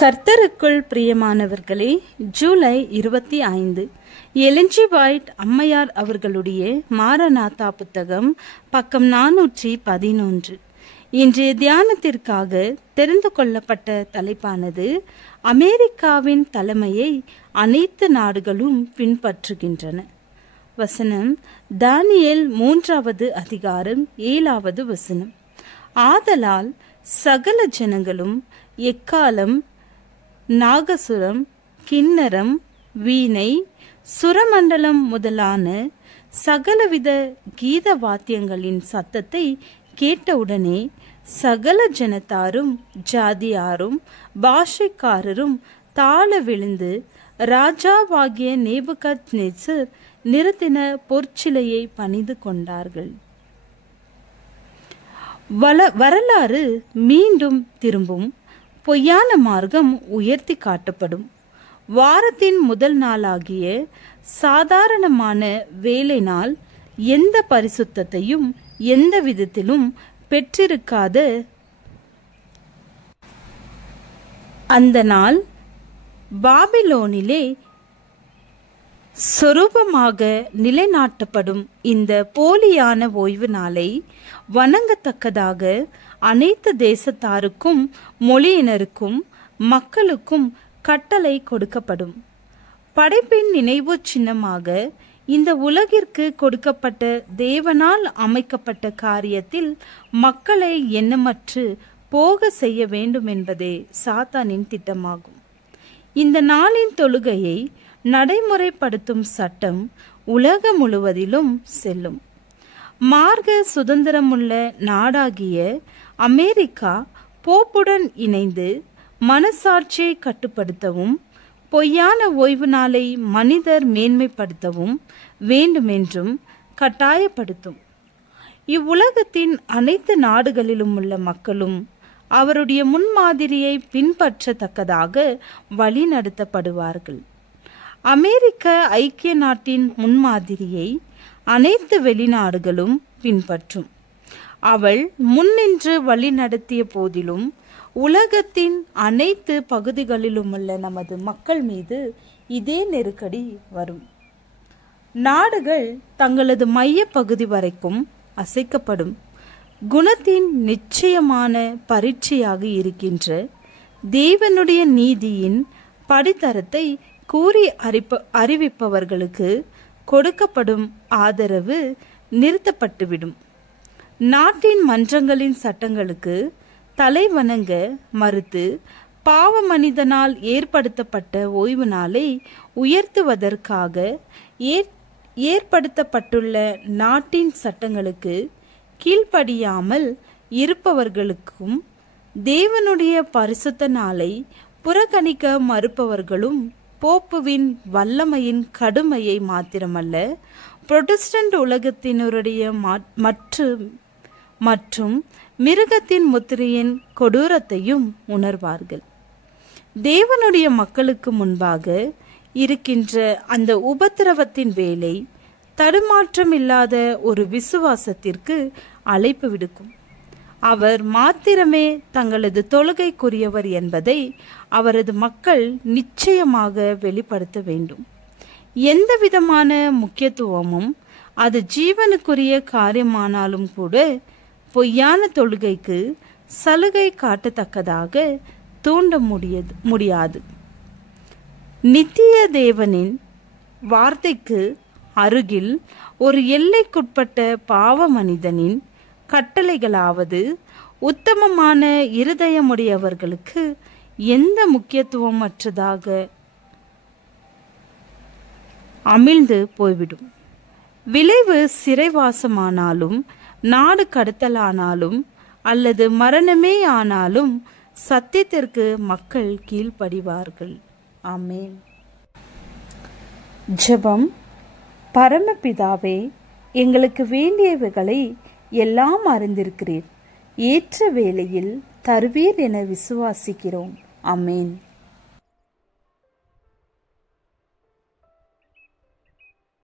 கர்த்தருக்குள் பிரியமானவர்களே, July 25 Elon G white அம்மையார் அவர்களுடைய மாரநாதா புத்தகம், பக்கம் 411. இன்றைய தியானத்திற்காக தெரிந்து கொள்ளப்பட்ட தலைப்பானது, அமெரிக்காவின் தலைமையை அனைத்து நாடுகளும் பின்பற்றுகின்றன. வசனம் தானியேல் 3வது அதிகாரம் 7வது வசனம். ஆதலால் சகல ஜனங்களும் எக்காலம், நாகசுரம், கிண்ணரம், வீணை, சுரமண்டலம் முதலான சகலவித கீத வாத்தியங்களின் சத்தத்தை கேட்டவுடனே சகல ஜனத்தாரும் ஜாதியாரும் பாஷைக்காரரும் தாழ விழுந்து ராஜாவாகிய நேபுகத்நேசர் நிறுத்தின பொற்சிலையை பணிந்து கொண்டார்கள். வரலாறு மீண்டும் திரும்பும். பொய்யான மார்க்கம் உயர்த்தி காட்டப்படும். வாரத்தின் முதல் நாளாகிய சாதாரணமான வேலை நாள் எந்த பரிசுத்தத்தையும் எந்த விதத்திலும் பெற்றிருக்காத அந்த நாள் பாபிலோனிலே சொரூபமாக நிலைநாட்டப்படும். இந்த போலியான ஓய்வு நாளை வணங்கத்தக்கதாக அனைத்து தேசத்தாருக்கும், மொழியினருக்கும், மக்களுக்கும் கட்டளை கொடுக்கப்படும். படைப்பின் நினைவு சின்னமாக இந்த உலகிற்கு கொடுக்கப்பட்ட தேவனால் அமைக்கப்பட்ட காரியத்தில் மக்களை எண்ணமற்று போக செய்ய வேண்டும் என்பதே சாத்தானின் திட்டமாகும். இந்த நாளின் தொழுகையை நடைமுறைப்படுத்தும் சட்டம் உலகம் முழுவதிலும் செல்லும். மார்க்க சுதந்திரமுள்ள நாடாகிய அமெரிக்கா போப்புடன் இணைந்து மனசாட்சியை கட்டுப்படுத்தவும் பொய்யான ஓய்வு நாளை மனிதர் மேன்மைப்படுத்தவும் வேண்டுமென்றும் கட்டாயப்படுத்தும். இவ்வுலகத்தின் அனைத்து நாடுகளிலும் உள்ள மக்களும் அவருடைய முன்மாதிரியை பின்பற்றத்தக்கதாக வழிநடத்தப்படுவார்கள். அமெரிக்க ஐக்கிய நாட்டின் முன்மாதிரியை அனைத்து வெளிநாடுகளும் பின்பற்றும். அவள் முன்னின்று வழி நடத்திய போதிலும் உலகத்தின் அனைத்து பகுதிகளிலும் உள்ள நமது மக்கள் மீது இதே நெருக்கடி வரும். நாடுகள் தங்களது மைய பகுதி வரைக்கும் அசைக்கப்படும். குணத்தின் நிச்சயமான பரீட்சையாக இருக்கின்ற தேவனுடைய நீதியின் படித்தரத்தை கூறி அறிவிப்பவர்களுக்கு கொடுக்கப்படும் ஆதரவு நிறுத்தப்பட்டுவிடும். நாட்டின் மன்றங்களின் சட்டங்களுக்கு தலைவணங்க மறுத்து பாவ மனிதனால் ஏற்படுத்தப்பட்ட ஓய்வு நாளை உயர்த்துவதற்காக ஏற்படுத்தப்பட்டுள்ள நாட்டின் சட்டங்களுக்கு கீழ்ப்படியாமல் இருப்பவர்களுக்கும் தேவனுடைய பரிசுத்த நாளை புறக்கணிக்க மறுப்பவர்களும் போப்புவின் வல்லமையின் கடுமையை மாத்திரமல்ல, புரொட்டஸ்டன்ட் உலகத்தினருடைய மற்றும் மிருகத்தின் முத்திரையின் கொடூரத்தையும் உணர்வார்கள். தேவனுடைய மக்களுக்கு முன்பாக இருக்கின்ற அந்த உபத்திரவத்தின் வேலை தடுமாற்றம் இல்லாத ஒரு விசுவாசத்திற்கு அழைப்பு விடுக்கும். அவர் மாத்திரமே தங்களது தொழுகைக்குரியவர் என்பதை அவரது மக்கள் நிச்சயமாக வெளிப்படுத்த வேண்டும். எந்த விதமான முக்கியத்துவமும் அது ஜீவனுக்குரிய காரியமானாலும் கூட பொய்யான தொழுகைக்கு சலுகை காட்டத்தக்கதாக தூண்ட முடியாது. நித்திய தேவனின் வார்த்தைக்கு அருகில் ஒரு எல்லைக்குட்பட்ட பாவ மனிதனின் கட்டளைகளாவது உத்தமமான இருதயமுடையவர்களுக்கு எந்த முக்கியத்துவமற்றதாக அமிழ்ந்து போய்விடும். விளைவு சிறைவாசமானாலும், நாடு கடத்தலானாலும் அல்லது மரணமே ஆனாலும் சத்தியத்திற்கு மக்கள் கீழ்ப்படிவார்கள். ஆமென். ஜெபம். பரமபிதாவே, எங்களுக்கு வேண்டியவைகளை எல்லாம் அறிந்திருக்கிறீர். ஏற்ற வேளையில் தருவீர் என விசுவாசிக்கிறோம். ஆமென்.